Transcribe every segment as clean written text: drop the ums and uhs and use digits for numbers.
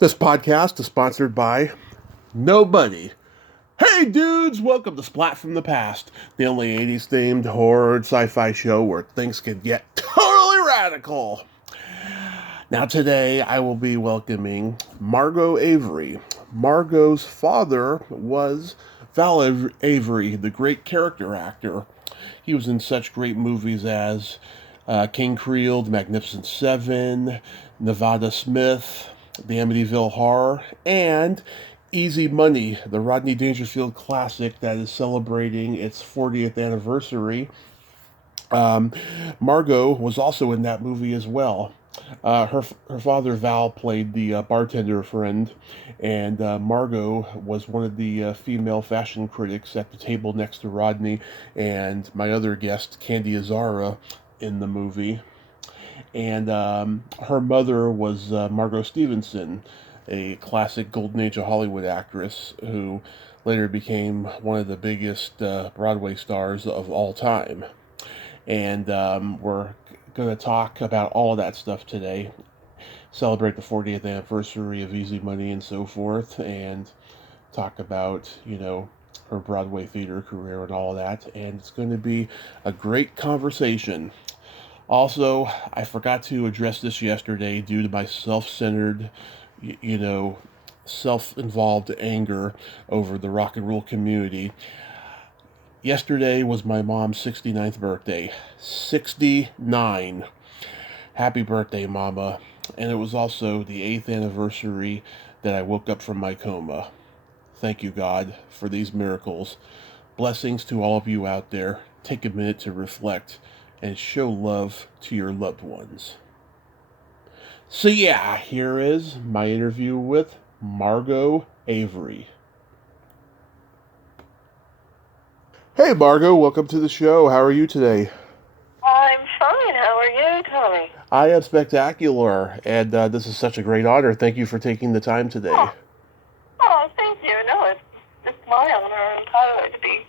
This podcast is sponsored by nobody. Hey dudes, welcome to Splat from the Past, the only 80s themed horror sci-fi show where things can get totally radical. Now today I will be welcoming Margot Avery. Margot's father was Val Avery, the great character actor. He was in such great movies as King Creole, The Magnificent Seven, Nevada Smith, The Amityville Horror, and Easy Money, the Rodney Dangerfield classic that is celebrating its 40th anniversary. Margot was also in that movie as well. Her father Val played the bartender friend, and Margot was one of the female fashion critics at the table next to Rodney and my other guest Candy Azara in the movie. And her mother was Margot Stevenson, a classic Golden Age of Hollywood actress who later became one of the biggest Broadway stars of all time. And we're going to talk about all of that stuff today, celebrate the 40th anniversary of Easy Money and so forth, and talk about, her Broadway theater career and all of that. And it's going to be a great conversation. Also, I forgot to address this yesterday due to my self-centered, self-involved anger over the rock and roll community. Yesterday was my mom's 69th birthday. 69. Happy birthday, Mama. And it was also the 8th anniversary that I woke up from my coma. Thank you, God, for these miracles. Blessings to all of you out there. Take a minute to reflect and show love to your loved ones. So yeah, here is my interview with Margot Avery. Hey Margot, welcome to the show. How are you today? I'm fine. How are you, Tommy? I am spectacular, and this is such a great honor. Thank you for taking the time today. Thank you. No, it's my honor entirely to be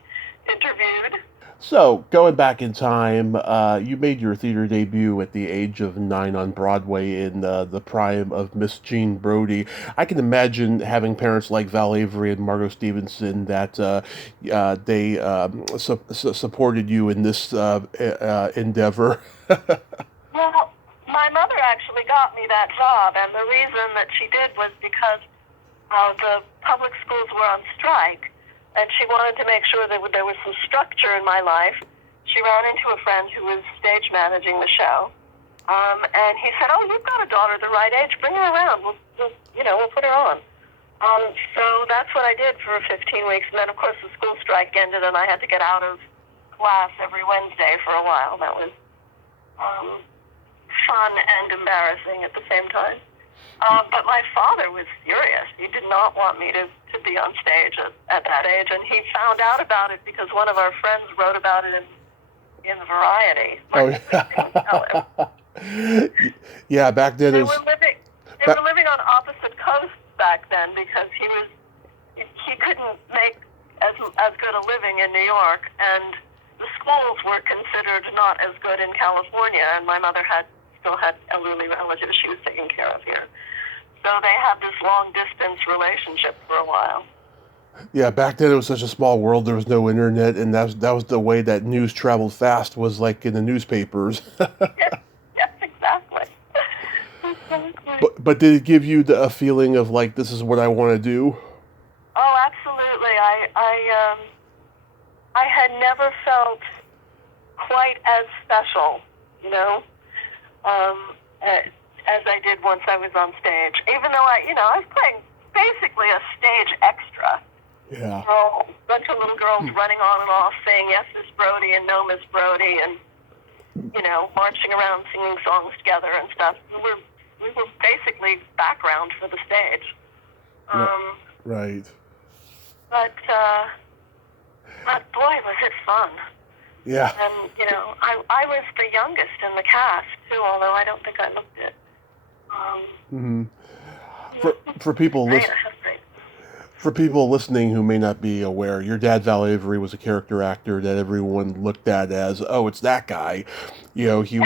interviewed. So, going back in time, you made your theater debut at the age of 9 on Broadway in the prime of Miss Jean Brodie. I can imagine having parents like Val Avery and Margot Stevenson that they supported you in this endeavor. Well, my mother actually got me that job, and the reason that she did was because the public schools were on strike, and she wanted to make sure that there was some structure in my life. She ran into a friend who was stage managing the show, and he said, "Oh, you've got a daughter the right age. Bring her around. We'll put her on." So that's what I did for 15 weeks, and then of course the school strike ended, and I had to get out of class every Wednesday for a while. That was fun and embarrassing at the same time. But my father was furious. He did not want me to be on stage at that age, and he found out about it because one of our friends wrote about it in Variety. Yeah, back then they were living on opposite coasts back then because he couldn't make as good a living in New York, and the schools were considered not as good in California, and my mother still had elderly relatives she was taking care of here. So they had this long-distance relationship for a while. Yeah, back then it was such a small world. There was no internet, and that was the way that news traveled fast, was like in the newspapers. Yes, exactly. But did it give you a feeling of like, this is what I want to do? Oh, absolutely. I had never felt quite as special, as I did once I was on stage. Even though I was playing basically a stage extra. Yeah. A bunch of little girls running on and off saying yes, Miss Brodie and no, Miss Brodie, and marching around singing songs together and stuff. We were basically background for the stage. Right. But boy, was it fun. Yeah. And I was the youngest in the cast too, although I don't think I looked it. For people listening. For people listening who may not be aware, your dad, Val Avery, was a character actor that everyone looked at as, oh, it's that guy. You know, he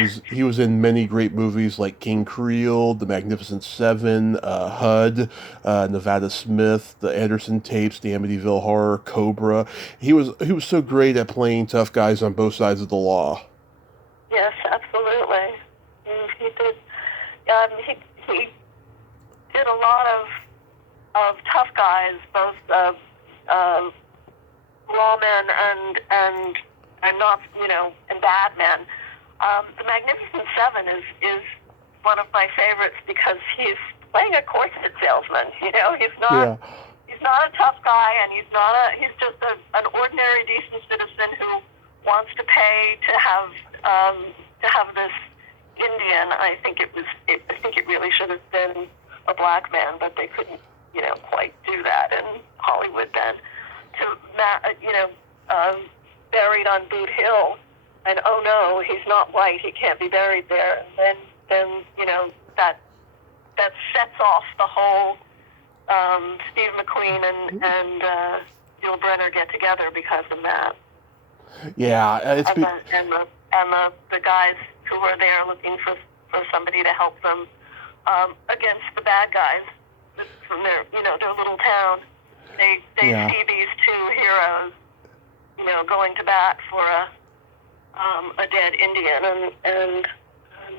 was in many great movies like King Creole, The Magnificent Seven, HUD, Nevada Smith, The Anderson Tapes, The Amityville Horror, Cobra. He was so great at playing tough guys on both sides of the law. Yes, absolutely. He did. He did a lot of tough guys, both lawmen and not, and bad men. The Magnificent Seven is one of my favorites because he's playing a corset salesman. He's not Yeah. he's not a tough guy, and he's just an ordinary, decent citizen who wants to pay to have this Indian. I think it really should have been a black man, but they couldn't, quite do that in Hollywood then. Buried on Boot Hill, and oh no, he's not white, he can't be buried there. And then that sets off the whole Steve McQueen and Yul Brynner get together because of that. Yeah, And the guys who were there looking for somebody to help them against the bad guys from their little town. They see these two heroes, going to bat for a dead Indian, and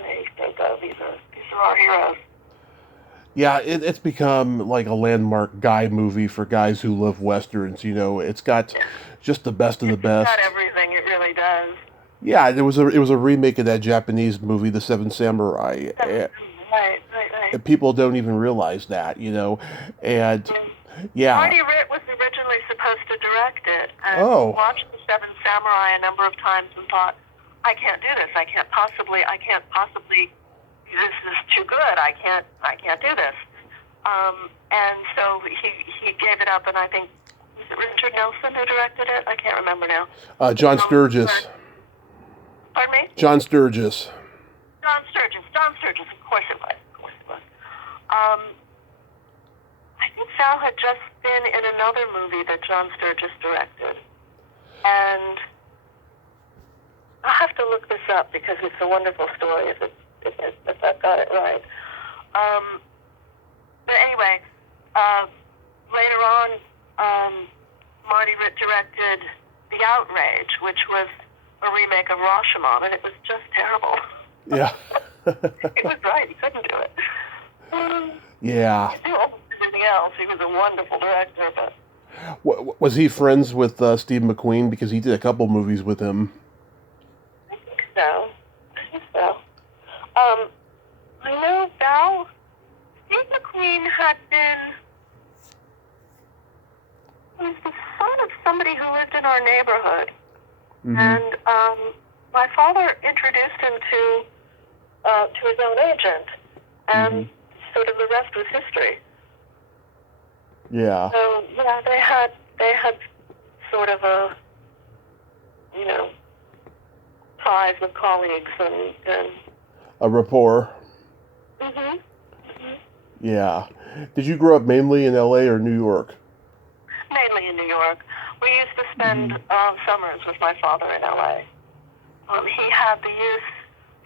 they think, oh, these are our heroes. Yeah, it's become like a landmark guy movie for guys who love westerns. It's got just the best of the best. It's got everything. It really does. Yeah, it was a remake of that Japanese movie, The Seven Samurai. Right. And people don't even realize that, and yeah. Marty Ritt was originally supposed to direct it, and watched The Seven Samurai a number of times and thought, I can't do this. I can't possibly. This is too good. I can't do this. And so he gave it up, and I think, was it Richard Nelson who directed it? I can't remember now. John Sturges. Pardon me? John Sturges. John Sturges. Of course it was. I think Val had just been in another movie that John Sturges directed, and I'll have to look this up because it's a wonderful story if I've got it right. But anyway, later on, Marty Ritt directed The Outrage, which was a remake of Rashomon, and it was just terrible. Yeah. It was right. He couldn't do it. Yeah. He could do almost everything else. He was a wonderful director, but... Was he friends with Steve McQueen? Because he did a couple movies with him. I think so. I know Steve McQueen had been... He was the son of somebody who lived in our neighborhood. Mm-hmm. And my father introduced him to his own agent. And sort of the rest was history. Yeah. So, yeah, they had sort of a, ties with colleagues and a rapport. Yeah. Did you grow up mainly in L.A. or New York? Mainly in New York. We used to spend summers with my father in L.A. He had the use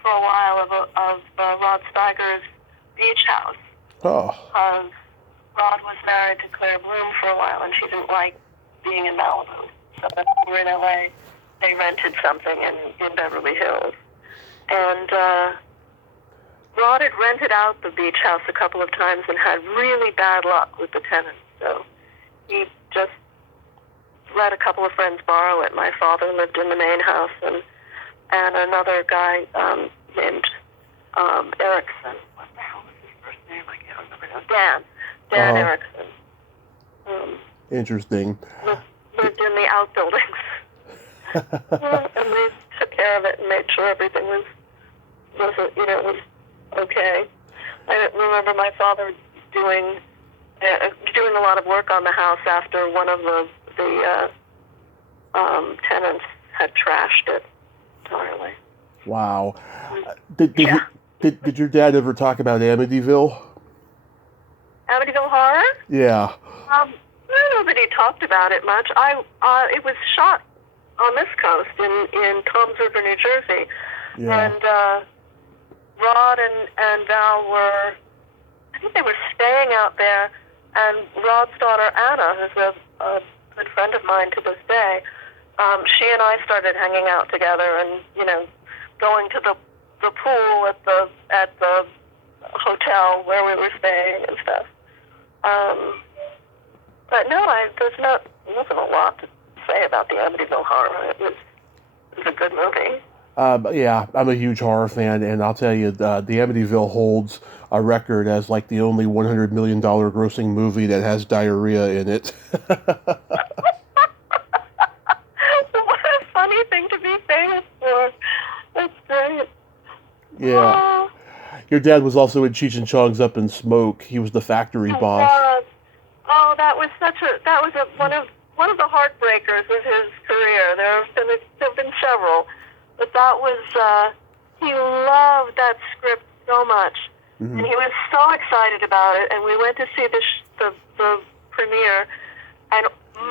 for a while of Rod Steiger's beach house. Oh. Rod was married to Claire Bloom for a while, and she didn't like being in Malibu. So when we were in L.A., they rented something in Beverly Hills. And Rod had rented out the beach house a couple of times and had really bad luck with the tenants. So he just let a couple of friends borrow it. My father lived in the main house, and another guy named Erickson. What the hell was his first name? I can't remember now. Dan Erickson. Interesting. Lived in the outbuildings. And they took care of it and made sure everything was okay. I remember my father doing a lot of work on the house after one of the tenants had trashed it entirely. Wow. Did your dad ever talk about Amityville? Amityville Horror? Yeah. know that he talked about it much. It was shot on this coast in Toms River, New Jersey, and Rod and Val were, I think they were staying out there, and Rod's daughter Anna, who's a good friend of mine to this day, she and I started hanging out together, and going to the pool at the hotel where we were staying and stuff. But no, there wasn't a lot to say about the Amityville Horror. It was a good movie. Yeah, I'm a huge horror fan, and I'll tell you, the Amityville holds a record as like the only $100 million grossing movie that has diarrhea in it. What a funny thing to be famous for. That's great. Yeah. Your dad was also in Cheech and Chong's Up in Smoke. He was the factory boss. Oh, that was one of the heartbreakers of his career. There have been several, but that was he loved that script so much, and he was so excited about it. And we went to see the premiere, and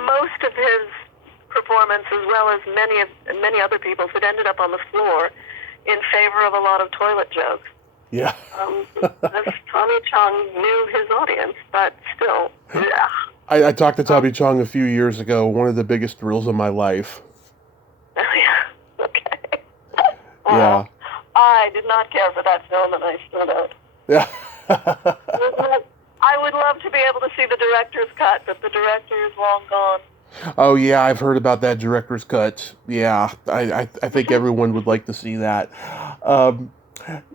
most of his performance, as well as many other people's, had ended up on the floor in favor of a lot of toilet jokes. Yeah. As Tommy Chong knew his audience, but still, yeah. I talked to Tommy Chong a few years ago. One of the biggest thrills of my life. Oh, yeah. Okay. Yeah. I did not care for that film, and I still don't. Yeah. I would love to be able to see the director's cut, but the director is long gone. Oh, yeah, I've heard about that director's cut. Yeah, I think everyone would like to see that.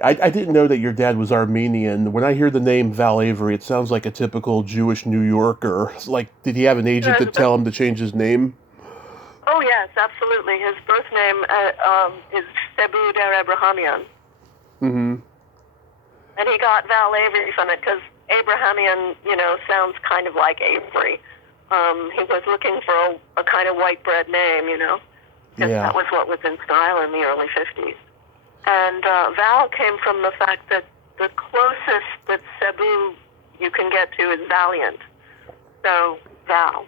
I didn't know that your dad was Armenian. When I hear the name Val Avery, it sounds like a typical Jewish New Yorker. Like, did he have an agent to tell him to change his name? Oh, yes, absolutely. His birth name is Sebu Der Abrahamian. Mm-hmm. And he got Val Avery from it because Abrahamian, sounds kind of like Avery. He was looking for a kind of white bread name, because that was what was in style in the early 50s. And Val came from the fact that the closest that Cebu you can get to is Valiant. So, Val.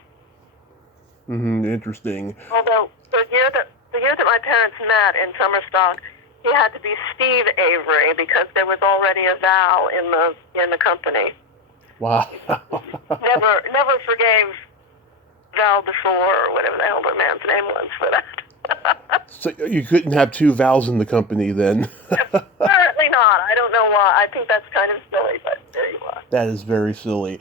Interesting. Although the year that my parents met in Summerstock, he had to be Steve Avery because there was already a Val in the company. Wow. Never forgave Val DeFore or whatever the hell the man's name was for that. So you couldn't have two Vals in the company then? Apparently not. I don't know why. I think that's kind of silly, but there you are. That is very silly.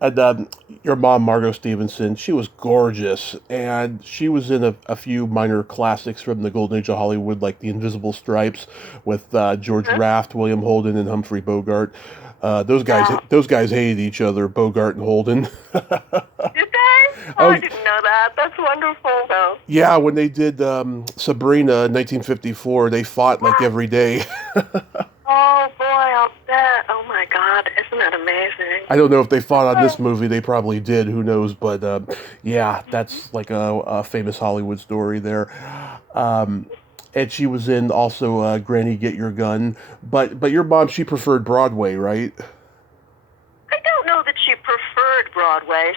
And your mom, Margot Stevenson, she was gorgeous, and she was in a few minor classics from the Golden Age of Hollywood, like The Invisible Stripes with George Raft, William Holden, and Humphrey Bogart. Those guys hated each other, Bogart and Holden. Did they? Oh, I didn't know that. That's wonderful, though. Yeah, when they did Sabrina in 1954, they fought like every day. Oh, boy, I'll bet. Oh, my God. Isn't that amazing? I don't know if they fought on this movie. They probably did. Who knows? But, yeah, that's like a famous Hollywood story there. And she was in also Granny Get Your Gun. But your mom, she preferred Broadway, right? I don't know that she preferred Broadway.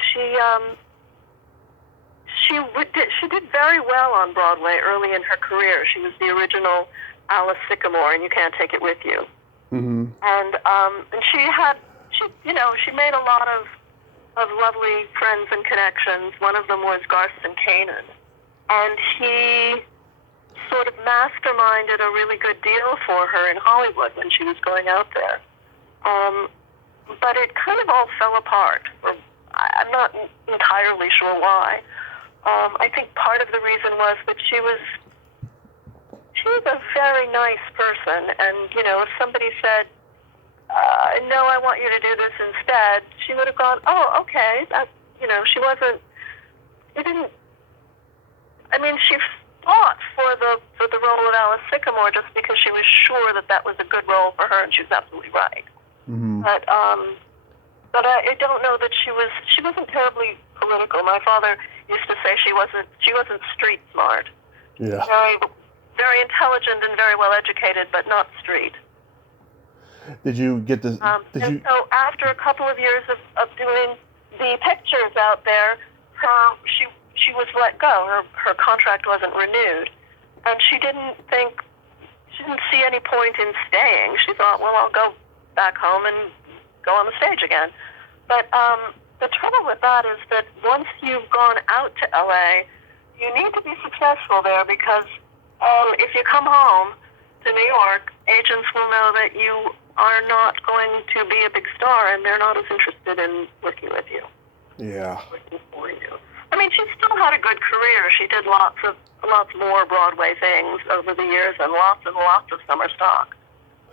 She did very well on Broadway early in her career. She was the original Alice Sycamore, and You Can't Take It With You. Mm-hmm. And she made a lot of lovely friends and connections. One of them was Garson Kanin, and he sort of masterminded a really good deal for her in Hollywood when she was going out there. But it kind of all fell apart. I'm not entirely sure why. I think part of the reason was that she was a very nice person, and if somebody said, "No, I want you to do this instead," she would have gone, "Oh, okay." She wasn't. It didn't. I mean, she fought for the role of Alice Sycamore just because she was sure that was a good role for her, and she was absolutely right. Mm-hmm. But I don't know that she wasn't terribly political. My father used to say she wasn't street smart. Yeah. Very intelligent and very well educated, but not street. Did you get this? So after a couple of years of doing the pictures out there, she was let go. Her contract wasn't renewed, and she didn't see any point in staying. She thought, well, I'll go back home and go on the stage again. But the trouble with that is that once you've gone out to LA, you need to be successful there, because if you come home to New York, agents will know that you are not going to be a big star, and they're not as interested in working with you. Yeah. Working for you. I mean, she still had a good career. She did lots more Broadway things over the years, and lots of summer stock.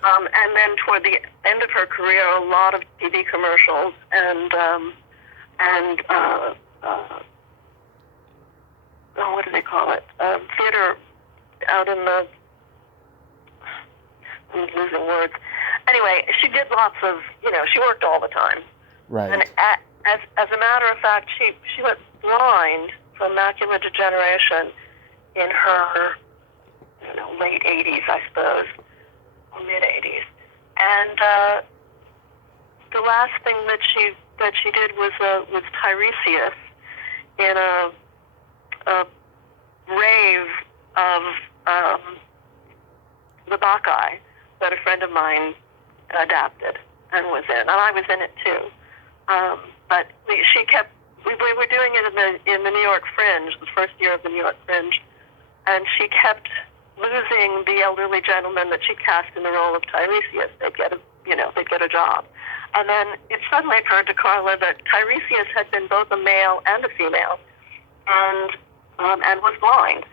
And then toward the end of her career, a lot of TV commercials and what do they call it? Theater out in the, I'm losing words. Anyway, she did lots of, she worked all the time. Right. And as a matter of fact, she went blind from macular degeneration in her, late 80s, I suppose, or mid 80s. And the last thing that she did was Tiresias in a rave of the Bacchae that a friend of mine adapted and was in, and I was in it too. But we were doing it in the New York Fringe, the first year of the New York Fringe, and she kept losing the elderly gentleman that she cast in the role of Tiresias. They'd get a job. And then it suddenly occurred to Carla that Tiresias had been both a male and a female, and was blind.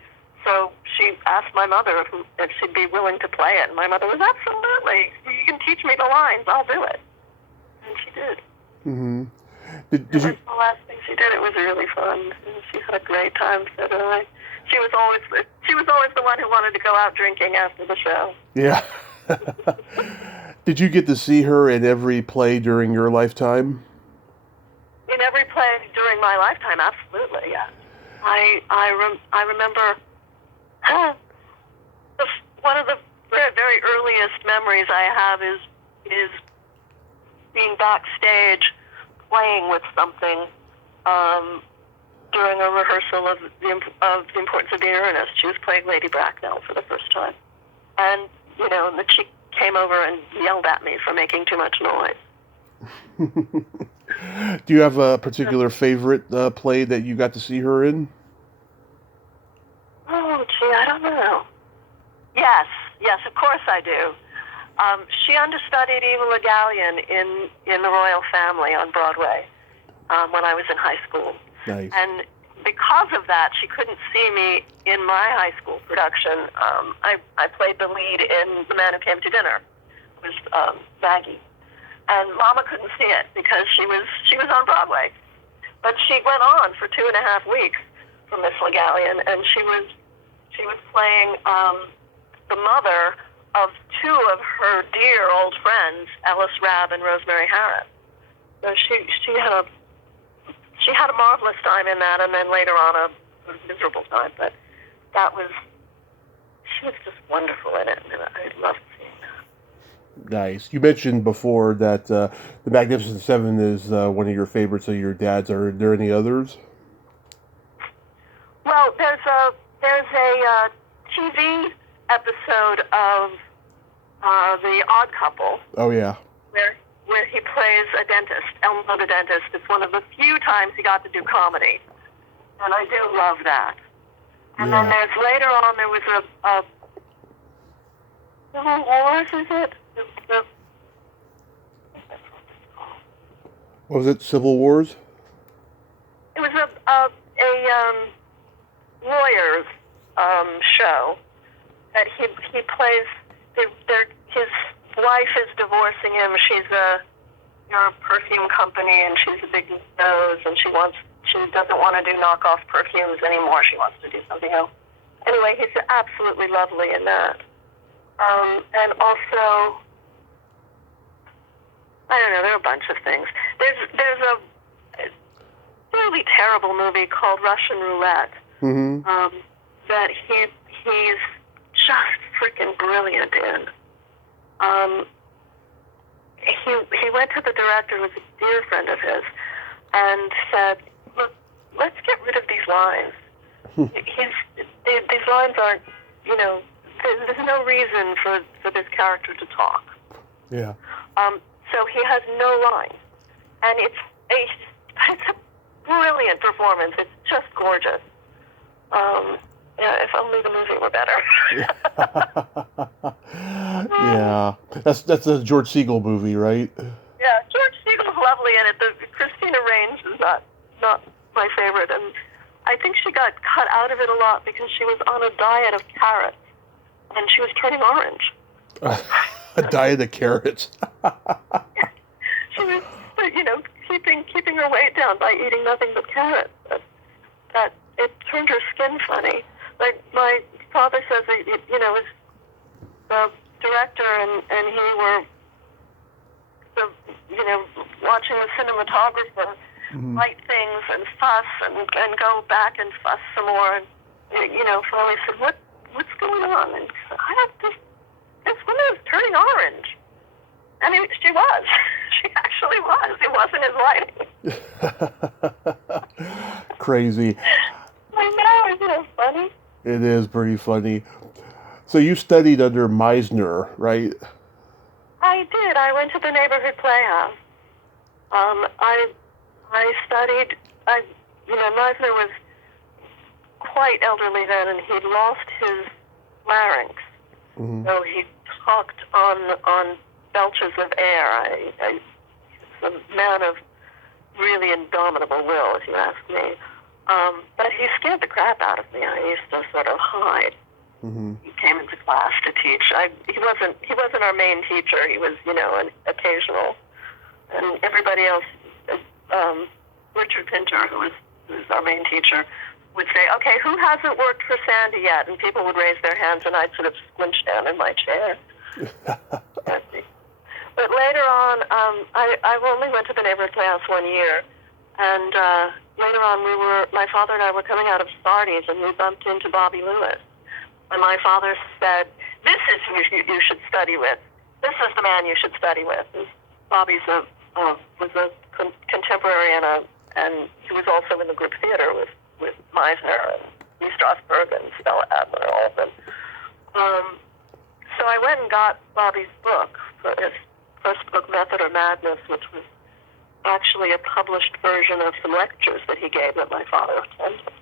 So she asked my mother if she'd be willing to play it, and my mother was, absolutely. You can teach me the lines. I'll do it. And she did. Mm-hmm. It was the last thing she did. It was really fun. And she had a great time, so did I. She was always the one who wanted to go out drinking after the show. Yeah. Did you get to see her in every play during your lifetime? In every play during my lifetime, absolutely, yeah. I remember one of the very, very earliest memories I have is being backstage playing with something during a rehearsal of the Importance of Being Earnest. She was playing Lady Bracknell for the first time. And, and the chick came over and yelled at me for making too much noise. Do you have a particular favorite play that you got to see her in? Oh, gee, I don't know. Yes, of course I do. She understudied Eva Le Gallienne in The Royal Family on Broadway when I was in high school. Nice. And because of that, she couldn't see me in my high school production. I played the lead in The Man Who Came to Dinner. It was Maggie. And Mama couldn't see it because she was on Broadway. But she went on for 2.5 weeks for Miss Le Gallienne, and she was playing the mother of two of her dear old friends, Ellis Rabb and Rosemary Harris. So she had a marvelous time in that, and then later on a miserable time. But she was just wonderful in it, and I loved seeing that. Nice. You mentioned before that The Magnificent Seven is one of your favorites of your dad's. Are there any others? Well, there's a TV episode of The Odd Couple. Oh yeah. Where he plays a dentist, Elmo the dentist. It's one of the few times he got to do comedy, and I do love that. And then there's later on there was a Civil Wars, is it? What was it? Civil Wars? It was a lawyer's show that he plays. His wife is divorcing him. She's a perfume company, and she's a big nose, and she doesn't want to do knockoff perfumes anymore. She wants to do something else. Anyway, he's absolutely lovely in that. And also, I don't know, there are a bunch of things. There's a really terrible movie called Russian Roulette. Mm-hmm. That he's just freaking brilliant in. He went to the director, who was a dear friend of his, and said, look, let's get rid of these lines. These lines aren't, there's no reason for this character to talk. Yeah. So he has no lines. And it's a brilliant performance. It's just gorgeous. If only the movie were better. Yeah. That's a George Siegel movie, right? Yeah, George Siegel's lovely in it. The Christina Range is not my favorite, and I think she got cut out of it a lot because she was on a diet of carrots, and she was turning orange. A diet of carrots. She was, keeping her weight down by eating nothing but carrots. That it turned her skin funny. Like my father says, his the director and he were, watching the cinematographer write things and fuss and go back and fuss some more. And, finally said, what's going on? And I have this woman is turning orange. And she was. She actually was. It wasn't his writing. Crazy. I know, isn't it funny? It is pretty funny. So you studied under Meisner, right? I did. I went to the neighborhood playhouse. I studied. Meisner was quite elderly then, and he'd lost his larynx. Mm-hmm. So he talked on belches of air. He's a man of really indomitable will, if you ask me. But he scared the crap out of me. I used to sort of hide. Mm-hmm. He came into class to teach. He wasn't our main teacher. He was, an occasional. And everybody else, Richard Pinter, who was our main teacher, would say, "Okay, who hasn't worked for Sandy yet?" And people would raise their hands, and I'd sort of squinch down in my chair. But later on, I only went to the neighborhood playhouse 1 year, and later on, my father and I were coming out of Sardi's, and we bumped into Bobby Lewis. And my father said, "This is who you should study with. This is the man you should study with." Bobby's was a contemporary, and he was also in the group theater with Meisner and Lee Strasberg and Stella Adler, all of them. So I went and got Bobby's book, his first book, Method or Madness, which was actually a published version of some lectures that he gave that my father attended.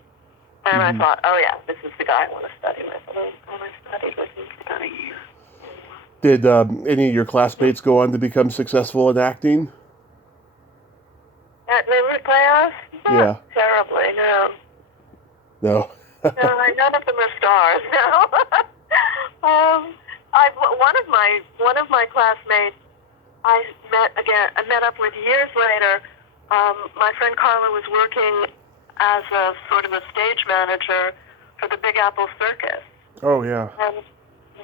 And I thought, oh yeah, this is the guy I want to study with. And I studied with him for about a year. Did any of your classmates go on to become successful in acting? At neighborhood playhouse? Not terribly, no. No. No, none of them are stars, no. One of my classmates I met up with years later. My friend Carla was working as a sort of a stage manager for the Big Apple Circus. Oh, yeah. And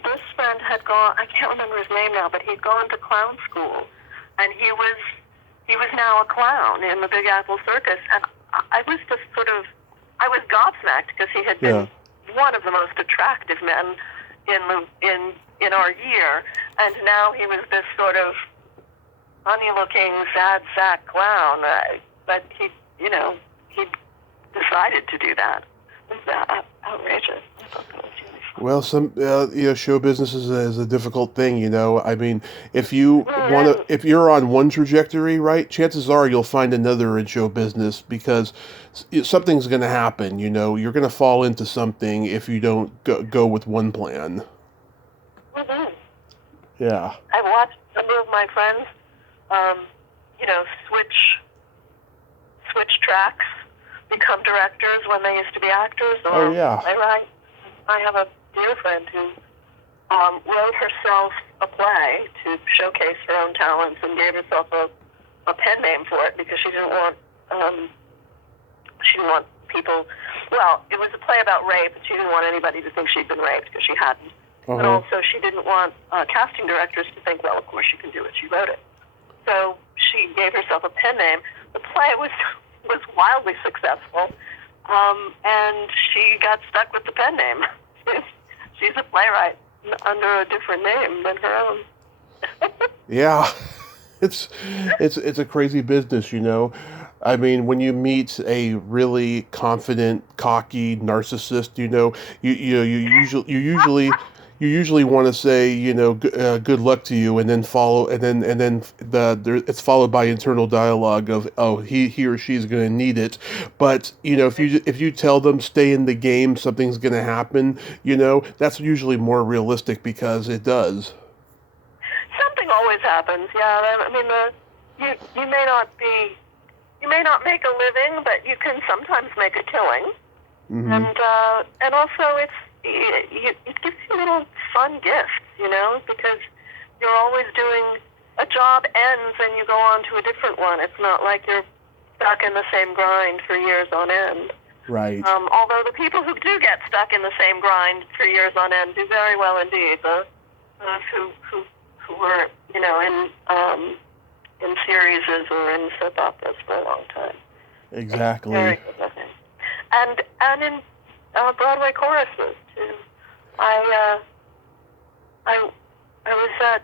this friend had gone, I can't remember his name now, but he'd gone to clown school, and he was now a clown in the Big Apple Circus, and I was just I was gobsmacked because he had been one of the most attractive men in our year, and now he was this sort of funny-looking, sad sack clown. But he decided to do that. It was outrageous. I thought that was really fun. Well, show business is a difficult thing. I mean, if you're on one trajectory, right, chances are you'll find another in show business because something's going to happen. You're going to fall into something if you don't go with one plan. Mm-hmm. Yeah. I've watched a number of my friends, switch tracks, become directors when they used to be actors or playwrights. I have a dear friend who wrote herself a play to showcase her own talents and gave herself a pen name for it because she didn't want people. Well, it was a play about rape, and she didn't want anybody to think she'd been raped because she hadn't. But also, she didn't want casting directors to think, well, of course she can do it. She wrote it. So she gave herself a pen name. The play was wildly successful, and she got stuck with the pen name. She's a playwright under a different name than her own. Yeah, it's a crazy business, I mean, when you meet a really confident, cocky narcissist, you usually want to say, good luck to you, and then follow, and then it's followed by internal dialogue of, oh, he or she's going to need it. But if you tell them stay in the game, something's going to happen. That's usually more realistic because it does. Something always happens. Yeah, I mean, you may not make a living, but you can sometimes make a killing. Mm-hmm. And also it gives you little fun gifts, because you're always doing a job ends and you go on to a different one. It's not like you're stuck in the same grind for years on end. Right. Although the people who do get stuck in the same grind for years on end do very well indeed. Those who were, in series or in soap operas for a long time. Exactly. Very good looking. And in Broadway choruses too. I was at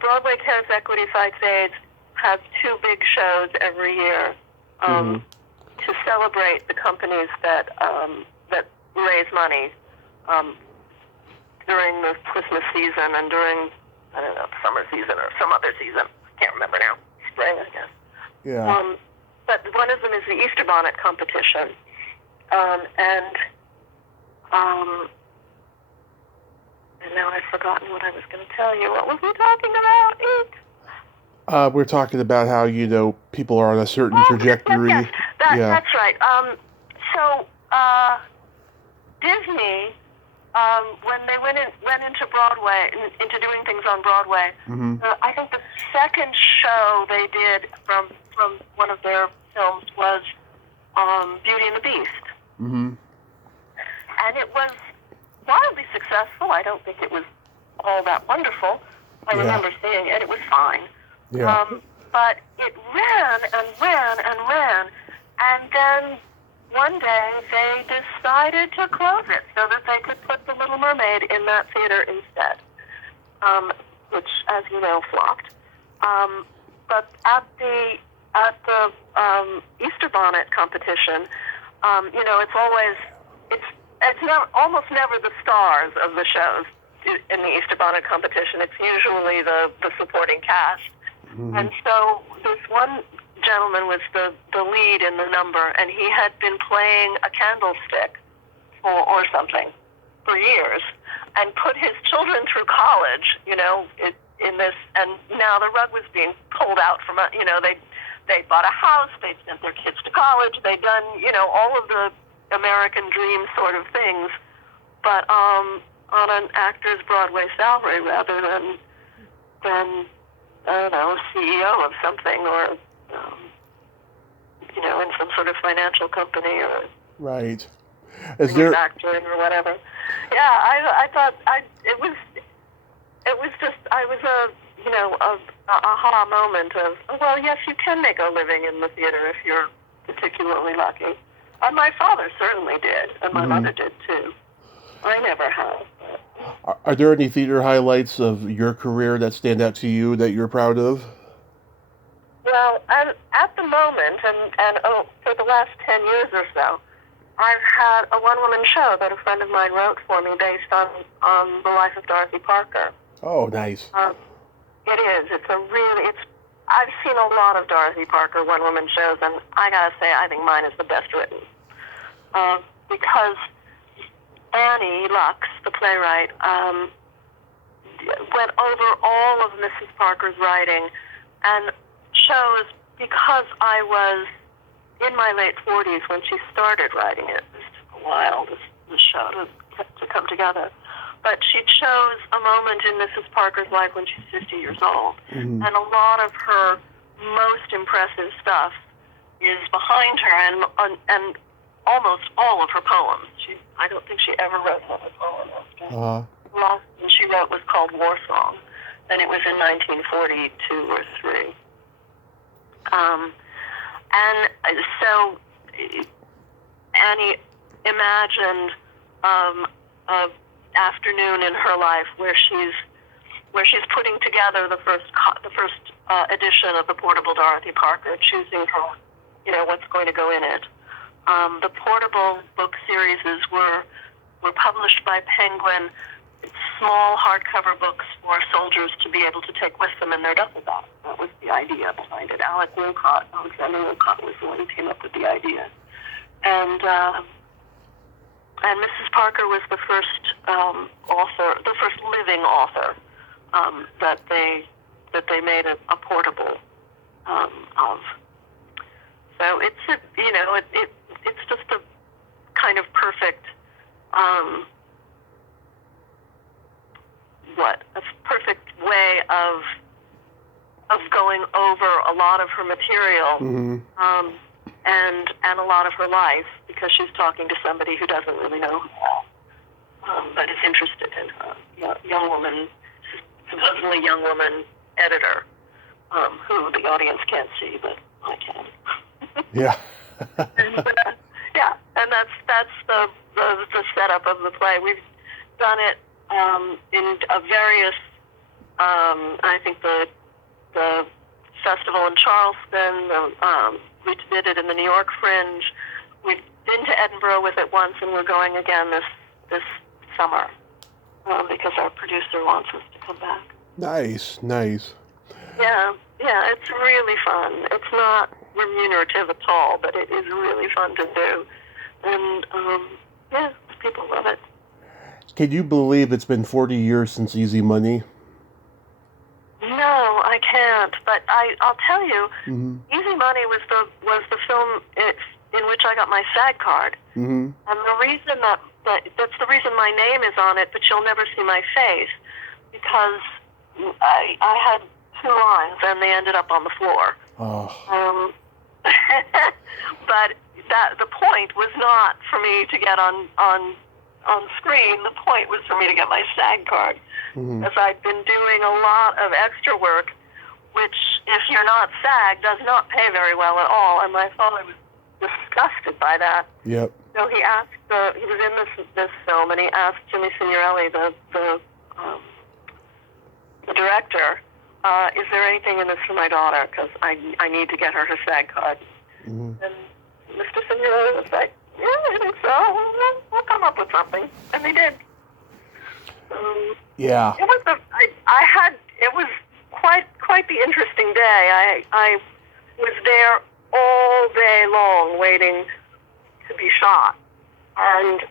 Broadway Cares Equity Fights AIDS has two big shows every year to celebrate the companies that raise money during the Christmas season and during, I don't know, summer season or some other season. Can't remember now. Spring, I guess. Yeah. But one of them is the Easter bonnet competition. And now I've forgotten what I was going to tell you. What was we talking about? We're talking about how, people are on a certain trajectory. Yes. Yeah. That's right. So Disney, when they went into Broadway, into doing things on Broadway, I think the second show they did from one of their films was Beauty and the Beast. Mm-hmm. And it was wildly successful. I don't think it was all that wonderful. I remember seeing it. It was fine. Yeah. But it ran and ran and ran. And then one day they decided to close it so that they could put The Little Mermaid in that theater instead, which, as you know, flopped. But at the Easter bonnet competition, it's almost never the stars of the shows in the Easter bonnet competition. It's usually the supporting cast. Mm-hmm. And so this one gentleman was the lead in the number, and he had been playing a candlestick or something for years, and put his children through college, in this, and now the rug was being pulled out from, they bought a house, they'd sent their kids to college, they'd done, all of the American dream sort of things, but on an actor's Broadway salary rather than I don't know, CEO of something, or in some sort of financial company, or right. Is there acting or whatever? Yeah, I thought it was just, I was a aha moment of, well, yes, you can make a living in the theater if you're particularly lucky. And my father certainly did, and my mother did too. I never have. Are there any theater highlights of your career that stand out to you that you're proud of? Well, at the moment, and for the last 10 years or so, I've had a one-woman show that a friend of mine wrote for me based on the life of Dorothy Parker. Oh, nice. It is. I've seen a lot of Dorothy Parker one-woman shows, and I gotta say, I think mine is the best written. Because Annie Lux, the playwright, went over all of Mrs. Parker's writing and chose, because I was in my late 40s when she started writing it. It took a while, this show to come together. But she chose a moment in Mrs. Parker's life when she's 50 years old. Mm-hmm. And a lot of her most impressive stuff is behind her, and almost all of her poems. I don't think she ever wrote another poem after. The last one she wrote was called War Song, and it was in 1942 or 3. And so Annie imagined an afternoon in her life where she's putting together the first edition of the portable Dorothy Parker, choosing from, what's going to go in it. The portable book series were published by Penguin, small hardcover books for soldiers to be able to take with them in their duffel bag. That was the idea behind it. Alexander Wilcott was the one who came up with the idea. And Mrs. Parker was the first author, the first living author that they made a portable of. So it's it's just a kind of perfect a perfect way of going over a lot of her material. Mm-hmm. And a lot of her life, because she's talking to somebody who doesn't really know her, but is interested in her. Young woman, supposedly young woman editor, who the audience can't see, but I can. Yeah. And that's the setup of the play. We've done it in various. I think the festival in Charleston. We did it in the New York Fringe. We've been to Edinburgh with it once, and we're going again this summer because our producer wants us to come back. Nice. Yeah, it's really fun. It's not remunerative at all, but it is really fun to do. And, people love it. Can you believe it's been 40 years since Easy Money? No, I can't. But I'll tell you, Mm-hmm. Easy Money was the film in which I got my SAG card. Mm-hmm. And the reason that's the reason my name is on it, but you'll never see my face, because I had 2 lines and they ended up on the floor. Oh. But the point was not for me to get on screen. The point was for me to get my SAG card. Mm-hmm. As I'd been doing a lot of extra work, which, if you're not SAG, does not pay very well at all. And my father was disgusted by that. Yep. So he asked, he was in this film, and he asked Jimmy Signorelli, the director, is there anything in this for my daughter? Because I need to get her her SAG card. Mm-hmm. And Mr. Signorelli was like, yeah, I think so. We'll come up with something. And they did. Yeah. It was it was quite the interesting day. I was there all day long waiting to be shot. And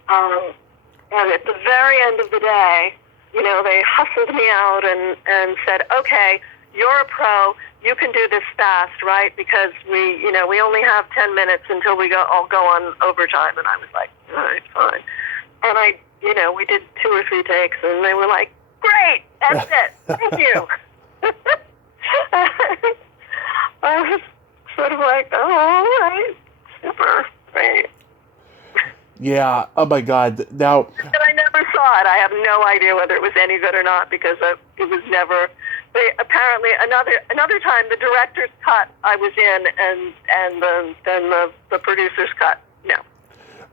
at the very end of the day, they hustled me out and said, okay, you're a pro, you can do this fast, right? Because we only have 10 minutes until I'll go on overtime. And I was like, all right, fine. And we did 2 or 3 takes, and they were like, great, that's it, thank you. I was sort of like, oh, all right, super, great. Yeah, oh my God, now... And I never saw it. I have no idea whether it was any good or not, because it was never... Apparently, another time, the director's cut I was in, and then the producer's cut, no.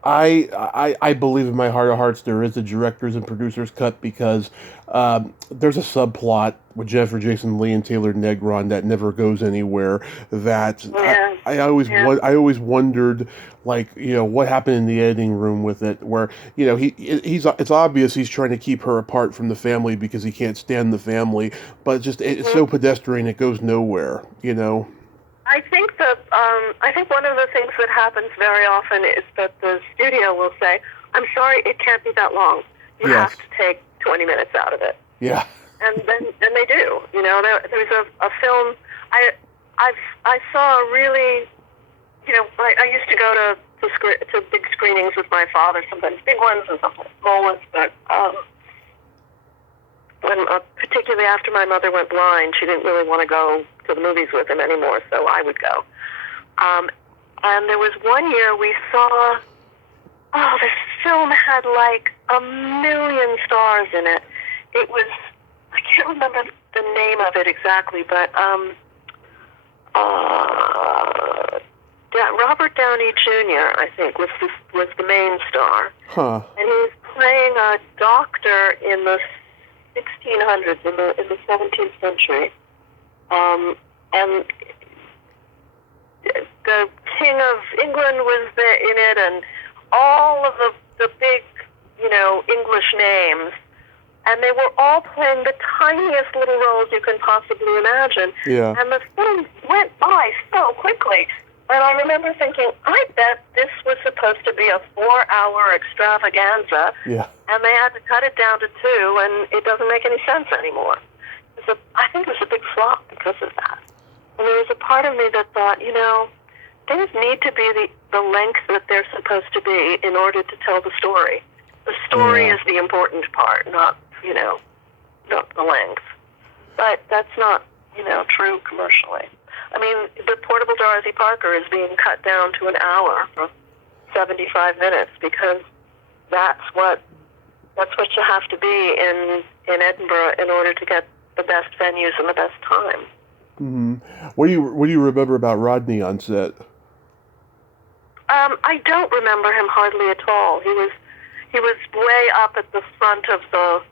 I believe in my heart of hearts there is a director's and producer's cut, because there's a subplot with Jennifer Jason Leigh and Taylor Negron that never goes anywhere. That yeah. I always wondered, what happened in the editing room with it, where it's obvious he's trying to keep her apart from the family because he can't stand the family, but it's so pedestrian it goes nowhere. I think one of the things that happens very often is that the studio will say, I'm sorry, it can't be that long. You Yes. have to take 20 minutes out of it. Yeah. And they do. There's a film, I saw a really, I used to go to big screenings with my father, sometimes big ones and sometimes small ones, but particularly after my mother went blind, she didn't really want to go to the movies with him anymore, so I would go. And there was one year we saw, this film had like 1 million stars in it. It was, I can't remember the name of it exactly, but Robert Downey Jr., I think, was the main star. Huh. And he was playing a doctor in the 1600s, in the 17th century. and the King of England was there in it, and all of the big, English names, and they were all playing the tiniest little roles you can possibly imagine. Yeah. And the film went by so quickly. And I remember thinking, I bet this was supposed to be a 4-hour extravaganza, Yeah. and they had to cut it down to 2, and it doesn't make any sense anymore. I think it was a big flop because of that. And there was a part of me that thought, things need to be the length that they're supposed to be in order to tell the story. The story is the important part, not the length. But that's not, true commercially. I mean, the Portable Dorothy Parker is being cut down to an hour for 75 minutes because that's what you have to be in Edinburgh in order to get the best venues and the best time. Mm-hmm. What do you remember about Rodney on set? I don't remember him hardly at all. He was way up at the front of the.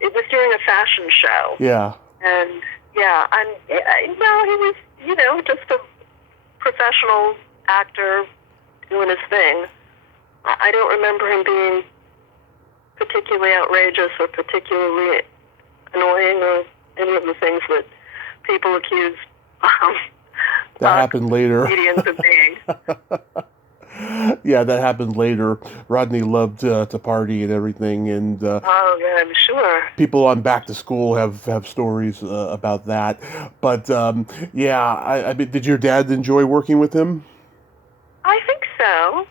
It was during a fashion show. Yeah. And he was just a professional actor doing his thing. I don't remember him being particularly outrageous or particularly annoying or any of the things that people accuse that happened later. Comedians of being. Yeah, that happened later. Rodney loved to party and everything, and I'm sure people on Back to School have stories about that. But I mean, did your dad enjoy working with him? I think so.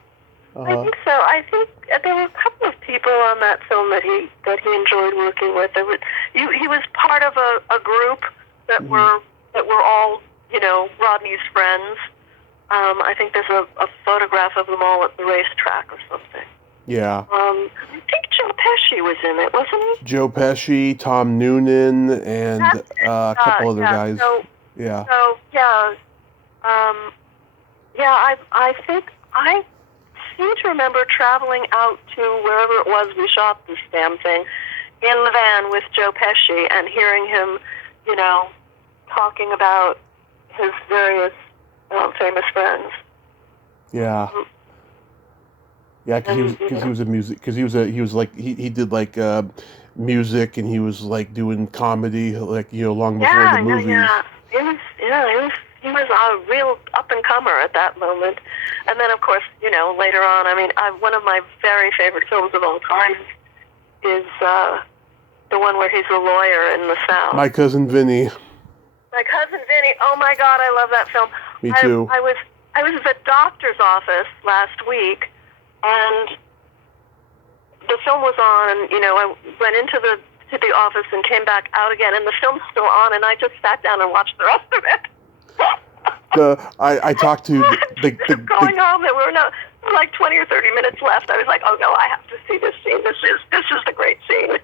I think so. I think there were a couple of people on that film that he enjoyed working with. He was part of a group that were all Rodney's friends. I think there's a photograph of them all at the racetrack or something. Yeah. I think Joe Pesci was in it, wasn't he? Joe Pesci, Tom Noonan, and a couple other guys. I think I seem to remember traveling out to wherever it was we shot this damn thing in the van with Joe Pesci and hearing him, talking about his various famous friends. Yeah. Yeah, because he was a music. Because he was like he did like music, and he was like doing comedy, like long before the movies. He was a real up and comer at that moment. And then of course, later on, I mean, one of my very favorite films of all time is the one where he's a lawyer in the South. My Cousin Vinny. My Cousin Vinny. Oh my God, I love that film. Me too. I was at the doctor's office last week, and the film was on, and I went into the office and came back out again, and the film's still on, and I just sat down and watched the rest of it. I talked to going on. There were like 20 or 30 minutes left. I was like, oh no, I have to see this scene. This is the great scene.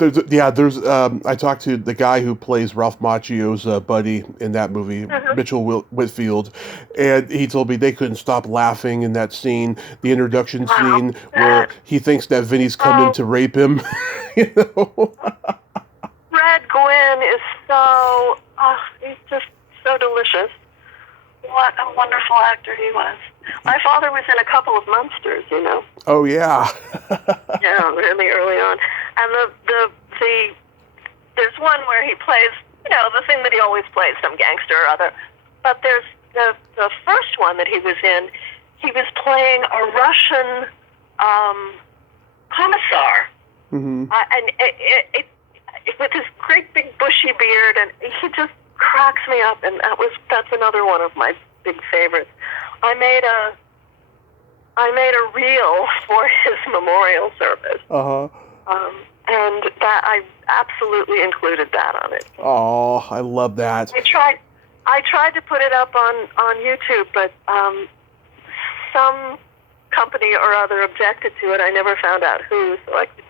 I talked to the guy who plays Ralph Macchio's buddy in that movie, Mitchell Whitfield, and he told me they couldn't stop laughing in that scene, the introduction scene where he thinks that Vinny's coming to rape him. Red Gwynn is he's just so delicious. What a wonderful actor he was. My father was in a couple of Munsters, Oh yeah. Yeah, really early on. And there's one where he plays, the thing that he always plays, some gangster or other. But there's the first one that he was in, he was playing a Russian commissar. Mm-hmm. And it with his great big bushy beard, and he just cracks me up, and that's another one of my big favorites. I made a reel for his memorial service. And that I absolutely included that on it. Oh, I love that. I tried to put it up on YouTube, but some company or other objected to it. I never found out who, so I could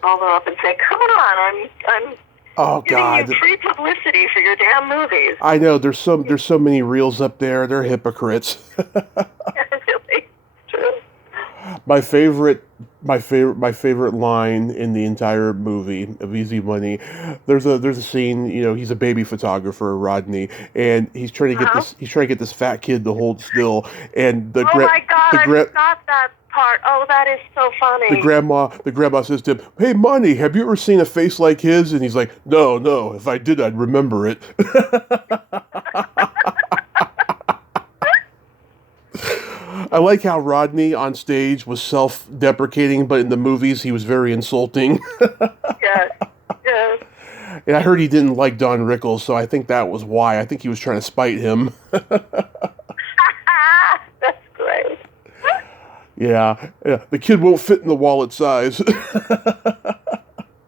call them up and say, "Come on, I'm giving you free publicity for your damn movies." I know there's so many reels up there. They're hypocrites. Really, true. My favorite my favorite line in the entire movie of Easy Money. There's a scene, he's a baby photographer, Rodney, and Uh-huh. he's trying to get this fat kid to hold still, and Oh my God, the I gra- forgot that part. Oh, that is so funny. the grandma says to him, "Hey, Money, have you ever seen a face like his?" And he's like, "No, no. If I did, I'd remember it." I like how Rodney on stage was self-deprecating, but in the movies he was very insulting. Yes, yes. And I heard he didn't like Don Rickles, so I think that was why. I think he was trying to spite him. That's great. Yeah, the kid won't fit in the wallet size.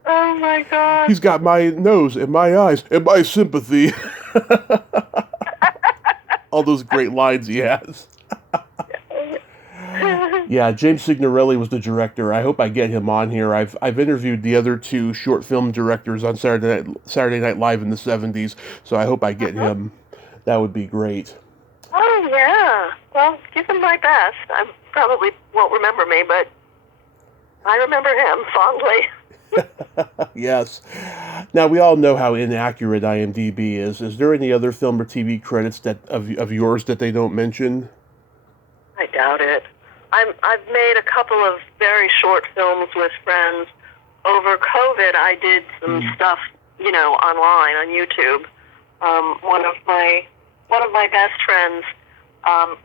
Oh my God. He's got my nose and my eyes and my sympathy. All those great lines he has. Yeah, James Signorelli was the director. I hope I get him on here. I've interviewed the other two short film directors on Saturday Night Live in the '70s, so I hope I get him. That would be great. Oh yeah. Well, give him my best. I probably won't remember me, but I remember him fondly. Yes. Now we all know how inaccurate IMDb is. Is there any other film or TV credits of yours that they don't mention? I doubt it. I've made a couple of very short films with friends. Over COVID, I did some stuff, online on YouTube. One of my best friends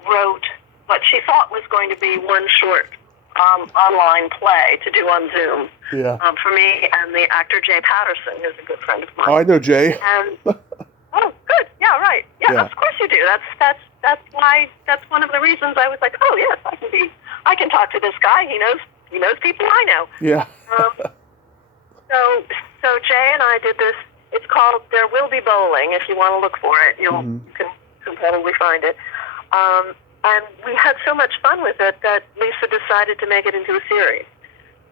wrote what she thought was going to be one short online play to do on Zoom. Yeah. For me and the actor Jay Patterson, who's a good friend of mine. Oh, I know Jay. And oh, good. Yeah, right. Yeah, of course you do. That's one of the reasons I was like, oh yes, I can talk to this guy. He knows people I know. Yeah. So Jay and I did this. It's called There Will Be Bowling. If you want to look for it, you can probably find it. And we had so much fun with it that Lisa decided to make it into a series.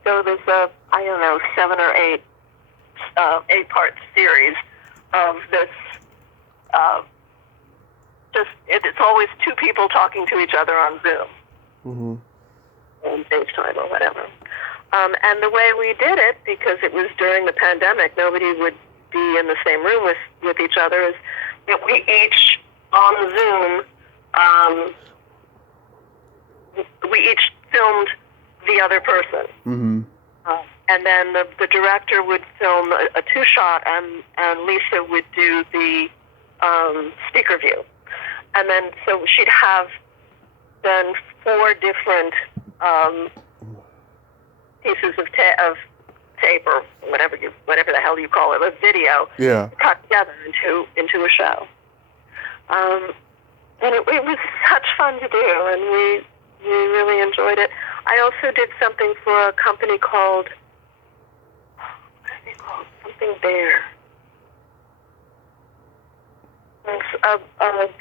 So there's a 7 or 8-part series of this. It's always two people talking to each other on Zoom, on FaceTime or whatever. And the way we did it, because it was during the pandemic, nobody would be in the same room with each other, is that we each on Zoom, we each filmed the other person. Mm-hmm. And then the director would film a two-shot, and Lisa would do the speaker view. And then, so she'd have then 4 different pieces of tape or whatever the hell you call it, a video, cut together into a show. And it was such fun to do, and we really enjoyed it. I also did something for a company called, what are they called? Something Bear. It's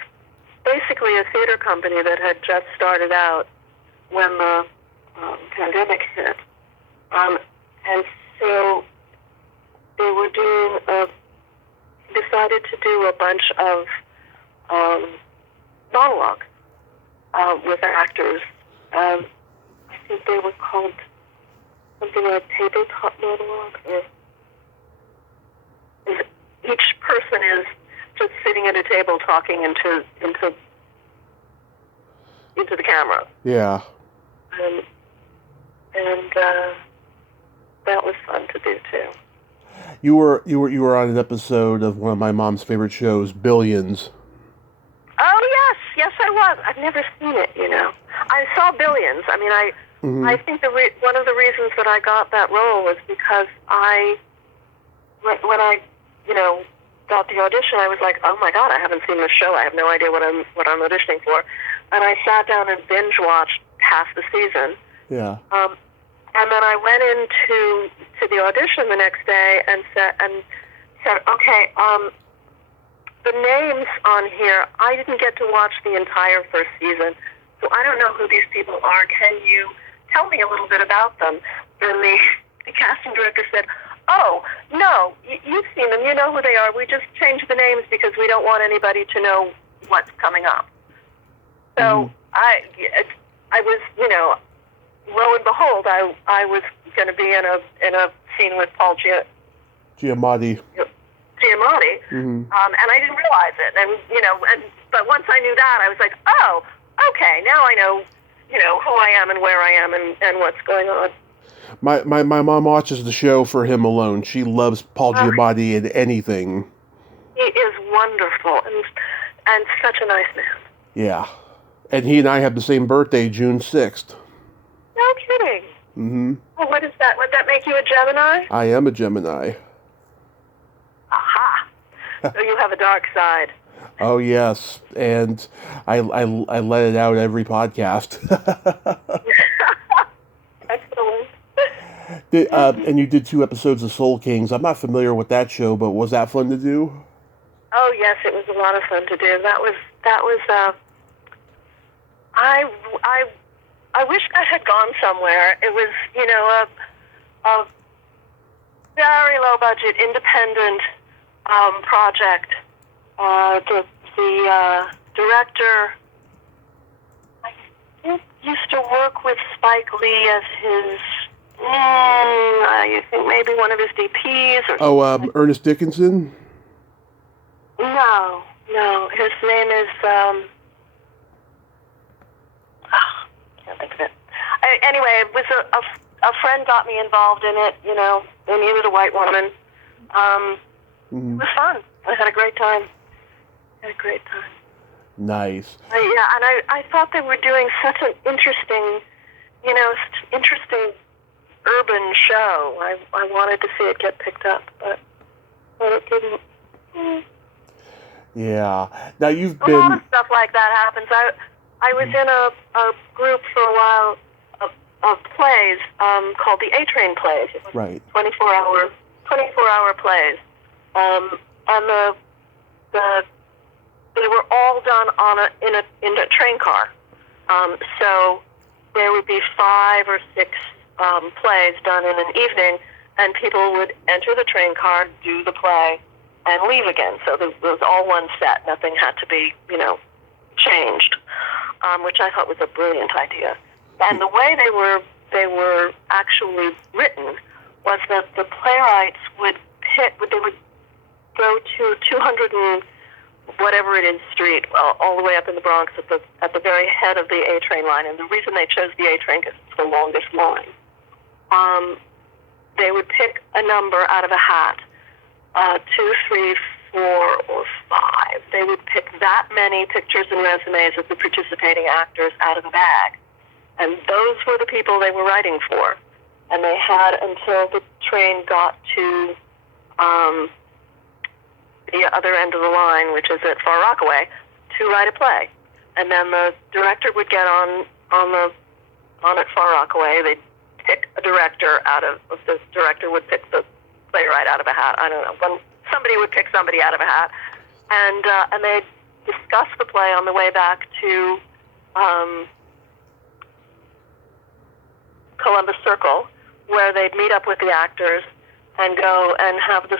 basically a theater company that had just started out when the pandemic hit. And so they were decided to do a bunch of monologue with actors. I think they were called something like tabletop monologue. Each person is just sitting at a table talking into the camera. Yeah. And that was fun to do too. You were on an episode of one of my mom's favorite shows, Billions. Oh yes, I was. I've never seen it. I saw Billions. I mean, I think one of the reasons that I got that role was because when I got the audition, I was like, oh my God, I haven't seen this show. I have no idea what I'm auditioning for. And I sat down and binge watched half the season. Yeah. And then I went into the audition the next day and said, okay, the names on here, I didn't get to watch the entire first season, so I don't know who these people are. Can you tell me a little bit about them? And the casting director said, oh, no, you've seen them. You know who they are. We just changed the names because we don't want anybody to know what's coming up. So I was, lo and behold, I was going to be in a scene with Paul Giamatti. And I didn't realize it. And but once I knew that, I was like, oh, okay, now I know, who I am and where I am and what's going on. My mom watches the show for him alone. She loves Paul Giamatti in anything. He is wonderful and such a nice man. Yeah. And he and I have the same birthday, June 6th. No kidding. Mm-hmm. Well, what is that? Would that make you a Gemini? I am a Gemini. Aha. So you have a dark side. Oh, yes. And I let it out every podcast. Excellent. And you did 2 episodes of Soul Kings. I'm not familiar with that show, but was that fun to do? Oh, yes, it was a lot of fun to do. That was I wish that had gone somewhere. It was, a very low budget, independent project. The director, I think, used to work with Spike Lee as his, I think maybe one of his DPs or something. Ernest Dickinson? No. His name is, can't think of it. Anyway, it was a friend got me involved in it, they needed a white woman. It was fun. I had a great time. Nice. Yeah, and I thought they were doing such an interesting urban show. I wanted to see it get picked up, but it didn't. Yeah. Now you've a lot of stuff like that happens. I was in a group for a while of plays called the A-Train plays. It was right. 24-hour plays, and they were all done in a train car. So there would be 5 or 6 plays done in an evening, and people would enter the train car, do the play, and leave again. So it was all one set. Nothing had to be, changed, which I thought was a brilliant idea. And the way they were actually written was that the playwrights would go to 200 and whatever it is street, all the way up in the Bronx at the very head of the A-Train line. And the reason they chose the A-Train because it's the longest line. They would pick a number out of a hat, 2, 3, 4, or 5. They would pick that many pictures and resumes of the participating actors out of a bag. And those were the people they were writing for. And they had until the train got to the other end of the line, which is at Far Rockaway, to write a play. And then the director would get on at Far Rockaway. They'd pick a director the director would pick the playwright out of a hat. I don't know. Somebody would pick somebody out of a hat. And they'd discuss the play on the way back to Columbus Circle, where they'd meet up with the actors and go and have the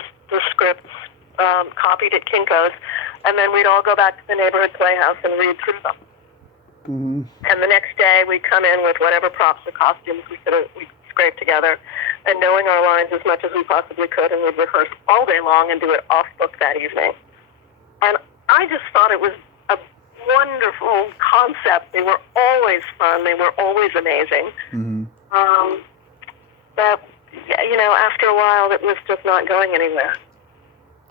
scripts copied at Kinko's, and then we'd all go back to the neighborhood playhouse and read through them. Mm-hmm. And the next day we'd come in with whatever props or costumes we'd scrape together, and knowing our lines as much as we possibly could, and we'd rehearse all day long and do it off book that evening. And I just thought it was a wonderful concept. They were always fun. They were always amazing. Mm-hmm. But after a while, it was just not going anywhere.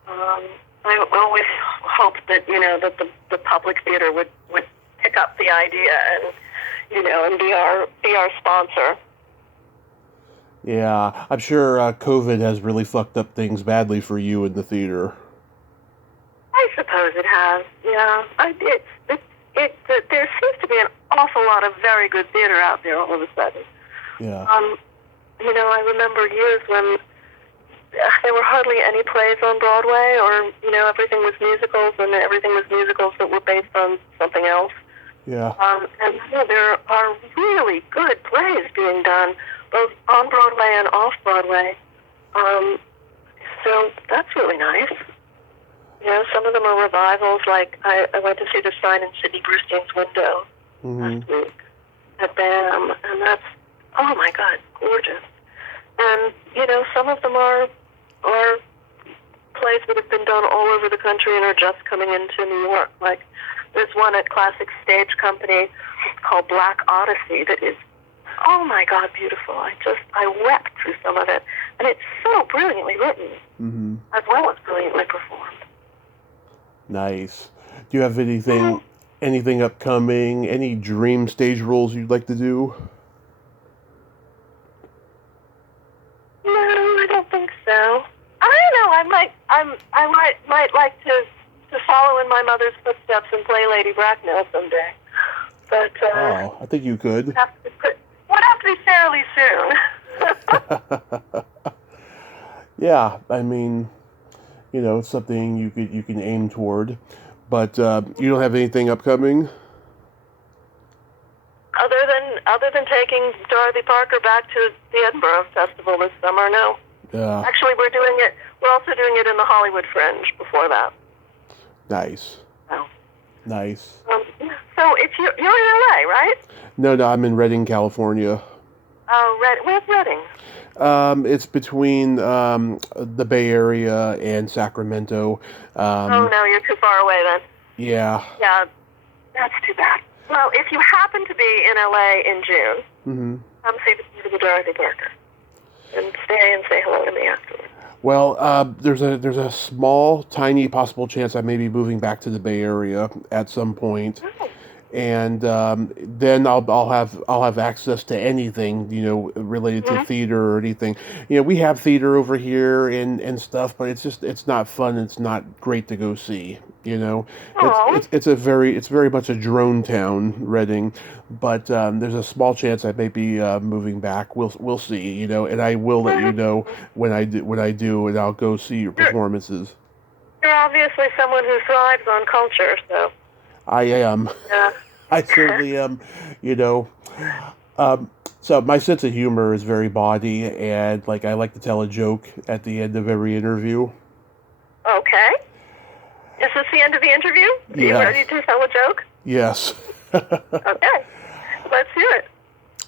I always hoped that that the public theater would pick up the idea and be our sponsor. Yeah, I'm sure COVID has really fucked up things badly for you in the theater. I suppose it has. Yeah, there seems to be an awful lot of very good theater out there all of a sudden. Yeah. I remember years when there were hardly any plays on Broadway, or everything was musicals, and everything was musicals that were based on something else. Yeah. And there are really good plays being done, both on Broadway and off Broadway. So that's really nice. Some of them are revivals. Like I went to see The Sign in Sidney Brewstein's Window last week at BAM, and that's Oh my God, gorgeous. And, some of them are plays that have been done all over the country and are just coming into New York. Like, there's one at Classic Stage Company called Black Odyssey that is, oh my God, beautiful. I wept through some of it. And it's so brilliantly written, as well as brilliantly performed. Nice. Do you have anything upcoming? Any dream stage roles you'd like to do? No, I don't think so. I don't know. I might like to follow in my mother's footsteps and play Lady Bracknell someday. But I think you could. Would have to be fairly soon. Yeah, I mean, it's something you can aim toward. But you don't have anything upcoming? Other than taking Dorothy Parker back to the Edinburgh Festival this summer, no. Yeah. Actually, we're also doing it in the Hollywood Fringe before that. Nice. Oh. Nice. So if you're in LA, right? No, I'm in Redding, California. Oh, where's Redding? It's between the Bay Area and Sacramento. Oh no, you're too far away then. Yeah. Yeah, that's too bad. Well, if you happen to be in LA in June, come see the Dorothy Parker and stay and say hello to me afterwards. Well, there's a small, tiny possible chance I may be moving back to the Bay Area at some point. Oh. And then I'll have access to anything related to theater or anything. We have theater over here and stuff, but it's not fun. It's not great to go see. It's very much a drone town, Reading, but there's a small chance I may be moving back. We'll see. And I will let you know when I do, and I'll go see your performances. You're obviously someone who thrives on culture, so. I am. Yeah. I certainly am, so my sense of humor is very bawdy, and I like to tell a joke at the end of every interview. Okay. Is this the end of the interview? Are you ready to tell a joke? Yes. Okay. Let's hear it.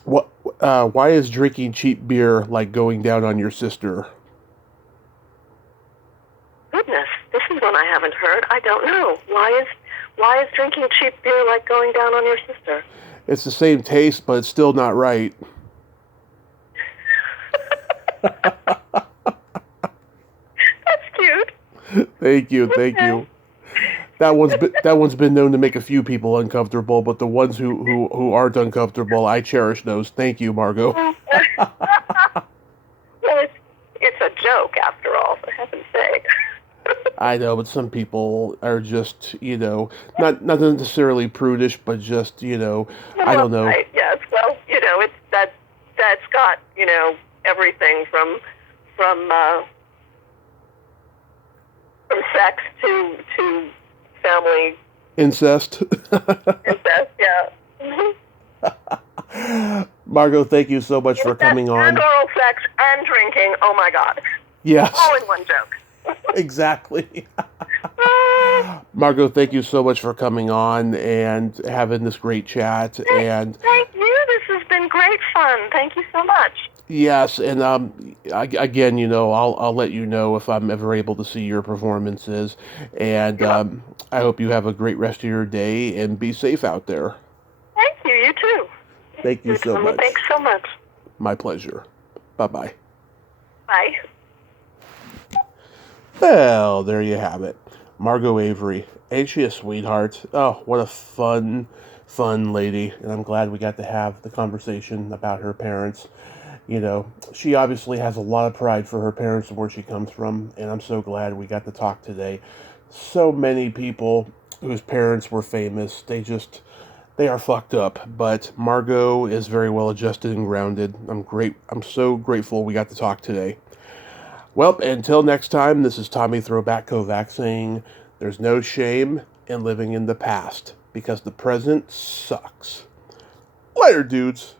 Why is drinking cheap beer like going down on your sister? Goodness, this is one I haven't heard. I don't know. Why is drinking cheap beer like going down on your sister? It's the same taste, but it's still not right. That's cute. Thank you. That one's been known to make a few people uncomfortable, but the ones who aren't uncomfortable, I cherish those. Thank you, Margot. Well, it's a joke after all, for heaven's sake. I know, but some people are just, not necessarily prudish, but just, I don't know. Right, yes. Well, it's that's got, everything from sex to family incest. Incest, yeah. Margot, thank you so much for coming on. And oral sex and drinking. Oh my God. Yes. All in one joke. Exactly. Margot, thank you so much for coming on and having this great chat. Thank you. This has been great fun. Thank you so much. Yes, and again, I'll let you know if I'm ever able to see your performances. And I hope you have a great rest of your day and be safe out there. Thank you. You too. Thank you so much. Thanks so much. My pleasure. Bye-bye. Bye. Well, there you have it. Margot Avery. Ain't she a sweetheart? Oh, what a fun lady. And I'm glad we got to have the conversation about her parents. She obviously has a lot of pride for her parents and where she comes from. And I'm so glad we got to talk today. So many people whose parents were famous, they are fucked up. But Margot is very well adjusted and grounded. I'm so grateful we got to talk today. Well, until next time, this is Tommy Throwback Kovac saying there's no shame in living in the past because the present sucks. Later, dudes.